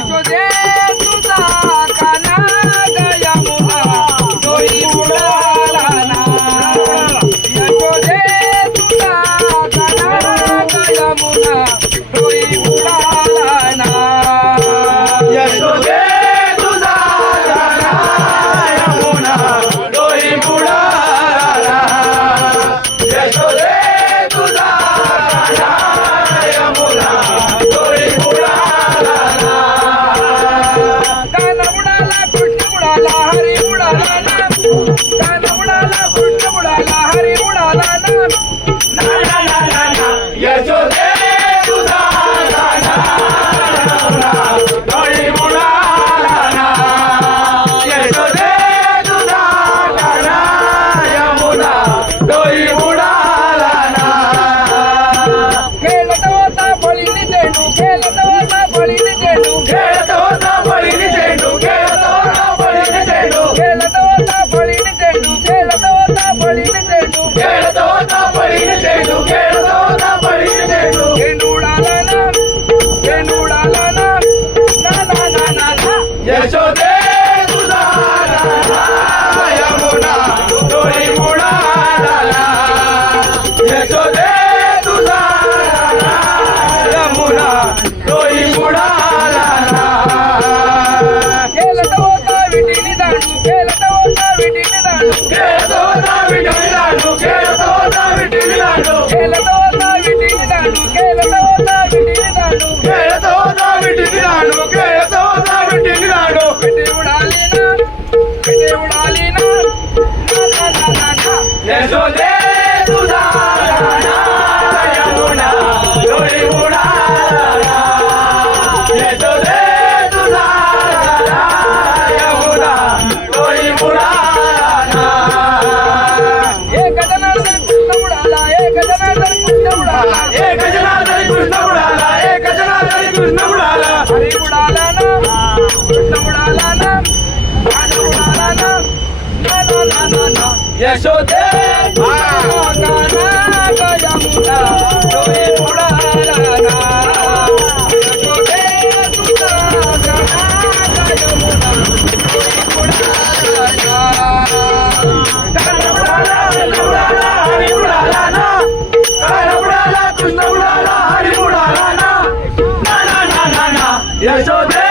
यशोदे तुझा काना ग यमुना डोई बुडाला ना यशोदे तुझा काना ग यमुना डोई बुडाला ना यशोदे तुझा काना यमुना डोई बुडाला यशोदे तुझा काना यमुना डोई बुडाला काना बुडाला कृष्ण बुडाला हरी बुडाला ना काना बुडाला कृष्ण बुडाला हरी बुडाला ना यशोदे तुझा काना यमुना डोई बुडाला यशोदे तुझा काना यमुना डोई बुडाला खेळत होता बळीने चेंडू खेळत होता बळीने चेंडू खेळत होता बळीने चेंडू खेळत होता बळीने चेंडू खेळत होता बळीने चेंडू खेळत होता बळीने चेंडू खेळत होता बळीने चेंडू खेळत होता बळीने चेंडू चेंडू उडाला ना चेंडू उडाला ना ना ना ना ना ना यशोदे तुझा काना यमुना डोई बुडाला यशोदे तुझा काना यमुना डोई बुडाला खेळत होता विटीने दांडू खेळत होता विटीने दांडू खेळत होता विटीने दांडू खेळत होता विटीने दांडू खेळत होता विटीने दांडू खेळत होता विटीने दांडू खेळत होता विटीने दांडू खेळत होता विटीने दांडू विटी उडाली ना विटी उडाली ना ना ना ना ना ना यशोदे तुझा काना यमुना डोई बुडाला यशोदे तुझा काना यमुना डोई बुडाला एक जनार्दन कृष्ण उडाला एक जनार्दन कृष्ण उडाला एक जनार्दनी कृष्ण बुडाला एक जनार्दनी कृष्ण बुडाला हरी उडाला ना कृष्ण उडाला ना राजा उडाला ना ना ना ना ना ना यशोदे काना ग यमुना डोई बुडाला ना यशोदे तुझा काना ग यमुना डोई बुडाला काना बुडाला कृष्ण बुडाला हरी बुडाला ना काना बुडाला कृष्ण बुडाला हरी बुडाला ना ना ना ना ना ना यशोदे